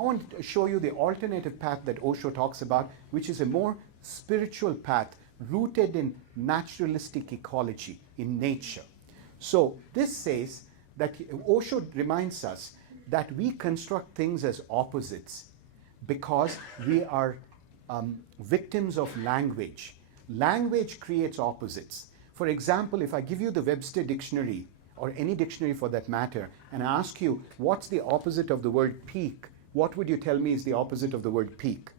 I want to show you the alternative path that Osho talks about, which is a more spiritual path rooted in naturalistic ecology, in nature. So this says that Osho reminds us that we construct things as opposites because we are victims of language. Language creates opposites. For example, if I give you the Webster dictionary, or any dictionary for that matter, and I ask you, what's the opposite of the word peak? What would you tell me is the opposite of the word peak?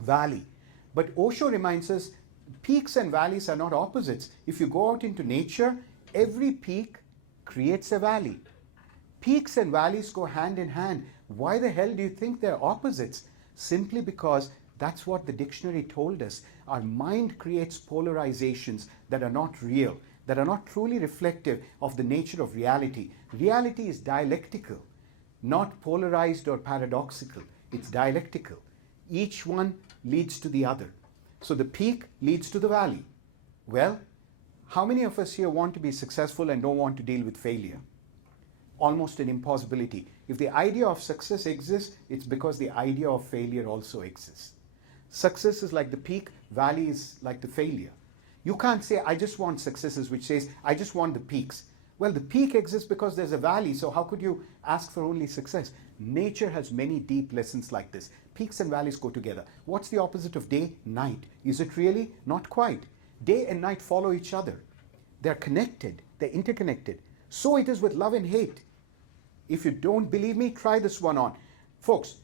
Valley. But Osho reminds us, peaks and valleys are not opposites. If you go out into nature, every peak creates a valley. Peaks and valleys go hand in hand. Why the hell do you think they're opposites? Simply because that's what the dictionary told us. Our mind creates polarizations that are not real, that are not truly reflective of the nature of reality. Reality is dialectical, not polarized or paradoxical. It's dialectical. Each one leads to the other. So the peak leads to the valley. Well, how many of us here want to be successful and don't want to deal with failure? Almost an impossibility. If the idea of success exists, it's because the idea of failure also exists. Success is like the peak, valley is like the failure. You can't say, I just want successes, which says, I just want the peaks. Well, the peak exists because there's a valley, so how could you ask for only success? Nature has many deep lessons like this. Peaks and valleys go together. What's the opposite of day? Night. Is it really? Not quite. Day and night follow each other. They're connected. They're interconnected. So it is with love and hate. If you don't believe me, try this one on. Folks,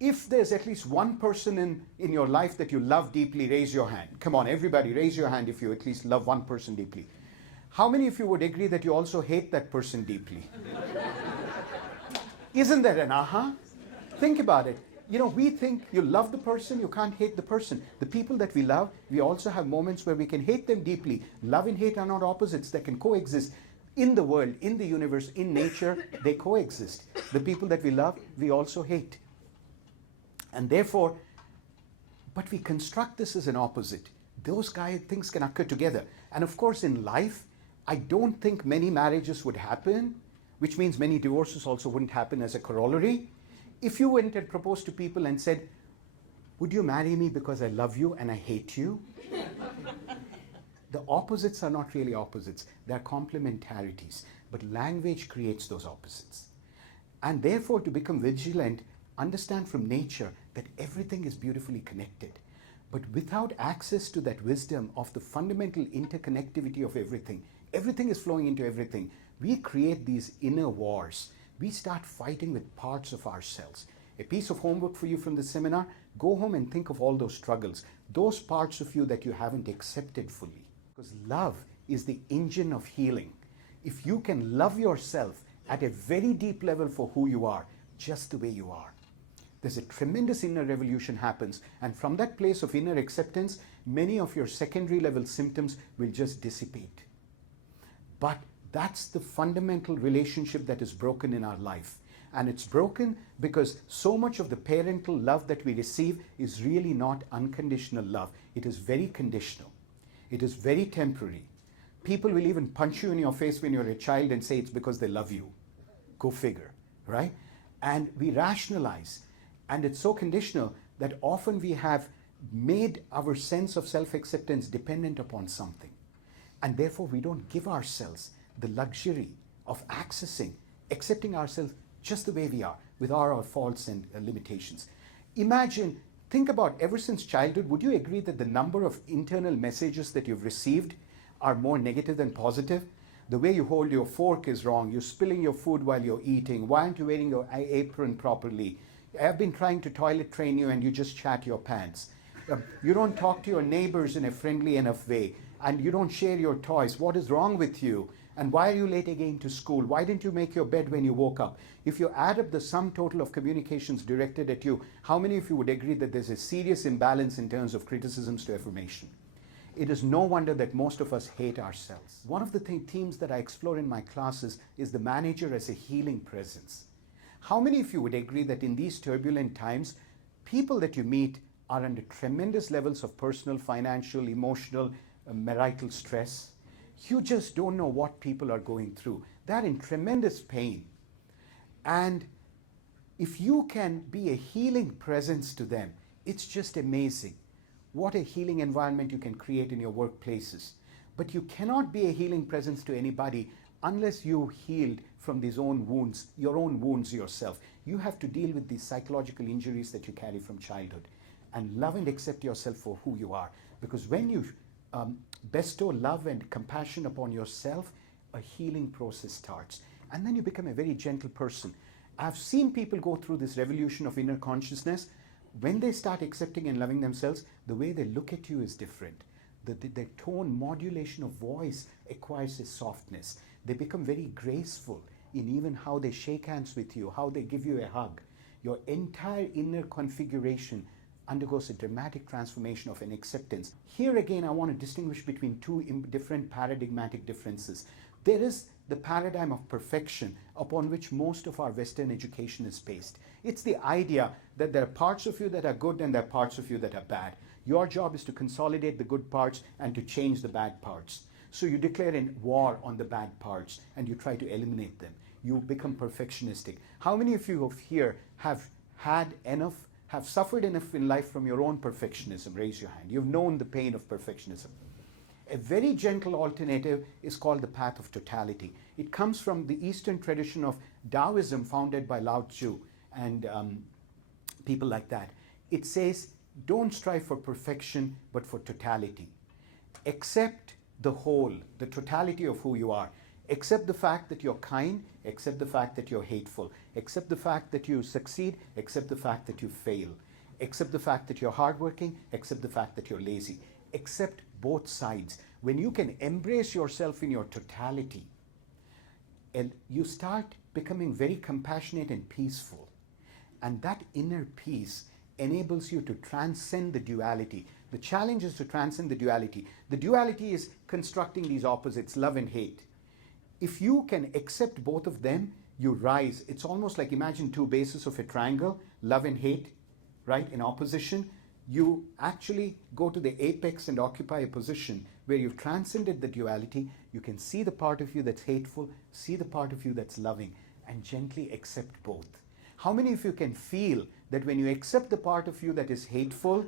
if there's at least one person in your life that you love deeply, raise your hand. Come on, everybody, raise your hand if you at least love one person deeply. How many of you would agree that you also hate that person deeply? Isn't that an aha? Think about it. You know, we think you love the person, you can't hate the person. The people that we love, we also have moments where we can hate them deeply. Love and hate are not opposites, they can coexist. In the world, in the universe, in nature, they coexist. The people that we love, we also hate. And therefore, but we construct this as an opposite. Those things can occur together. And of course, in life, I don't think many marriages would happen, which means many divorces also wouldn't happen as a corollary. If you went and proposed to people and said, would you marry me because I love you and I hate you? The opposites are not really opposites. They're complementarities. But language creates those opposites. And therefore, to become vigilant, understand from nature that everything is beautifully connected. But without access to that wisdom of the fundamental interconnectivity of everything, everything is flowing into everything, we create these inner wars. We start fighting with parts of ourselves. A piece of homework for you from the seminar, go home and think of all those struggles, those parts of you that you haven't accepted fully. Because love is the engine of healing. If you can love yourself at a very deep level for who you are, just the way you are, there's a tremendous inner revolution happens, and from that place of inner acceptance, many of your secondary level symptoms will just dissipate. But that's the fundamental relationship that is broken in our life. And it's broken because so much of the parental love that we receive is really not unconditional love. It is very conditional. It is very temporary. People will even punch you in your face when you're a child and say it's because they love you. Go figure, right? And we rationalize. And it's so conditional that often we have made our sense of self-acceptance dependent upon something. And therefore we don't give ourselves the luxury of accepting ourselves just the way we are, with all our faults and limitations. Imagine, think about ever since childhood, would you agree that the number of internal messages that you've received are more negative than positive? The way you hold your fork is wrong, you're spilling your food while you're eating, why aren't you wearing your apron properly? I've been trying to toilet train you and you just chat your pants. You don't talk to your neighbors in a friendly enough way, and you don't share your toys. What is wrong with you? And why are you late again to school? Why didn't you make your bed when you woke up? If you add up the sum total of communications directed at you, how many of you would agree that there's a serious imbalance in terms of criticisms to affirmation? It is no wonder that most of us hate ourselves. One of the themes that I explore in my classes is the manager as a healing presence. How many of you would agree that in these turbulent times, people that you meet are under tremendous levels of personal, financial, emotional, marital stress? You just don't know what people are going through. They're in tremendous pain. And If you can be a healing presence to them, it's just amazing. What a healing environment you can create in your workplaces. But you cannot be a healing presence to anybody unless you healed from these own wounds, your own wounds yourself. You have to deal with these psychological injuries that you carry from childhood and love and accept yourself for who you are. Because when you bestow love and compassion upon yourself, a healing process starts. And then you become a very gentle person. I've seen people go through this revolution of inner consciousness. When they start accepting and loving themselves, the way they look at you is different. The tone modulation of voice acquires a softness. They become very graceful in even how they shake hands with you, how they give you a hug. Your entire inner configuration undergoes a dramatic transformation of an acceptance. Here again, I want to distinguish between two different paradigmatic differences. There is the paradigm of perfection upon which most of our Western education is based. It's the idea that there are parts of you that are good and there are parts of you that are bad. Your job is to consolidate the good parts and to change the bad parts. So you declare a war on the bad parts and you try to eliminate them. You become perfectionistic. How many of you here have had enough, have suffered enough in life from your own perfectionism? Raise your hand. You've known the pain of perfectionism. A very gentle alternative is called the path of totality. It comes from the Eastern tradition of Taoism founded by Lao Tzu and people like that. It says, don't strive for perfection, but for totality. Accept the whole, the totality of who you are. Accept the fact that you're kind, accept the fact that you're hateful, accept the fact that you succeed, accept the fact that you fail, accept the fact that you're hardworking, accept the fact that you're lazy. Accept both sides. When you can embrace yourself in your totality, and you start becoming very compassionate and peaceful, and that inner peace enables you to transcend the duality. The challenge is to transcend the duality. The duality is constructing these opposites, love and hate. If you can accept both of them, you rise. It's almost like, imagine two bases of a triangle, love and hate, right, in opposition. You actually go to the apex and occupy a position where you've transcended the duality. You can see the part of you that's hateful, see the part of you that's loving, and gently accept both. How many of you can feel that when you accept the part of you that is hateful,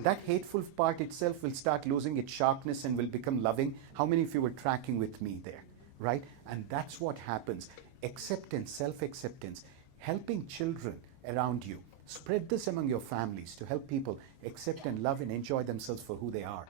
that hateful part itself will start losing its sharpness and will become loving? How many of you were tracking with me there, right? And that's what happens. Acceptance, self-acceptance, helping children around you. Spread this among your families to help people accept and love and enjoy themselves for who they are.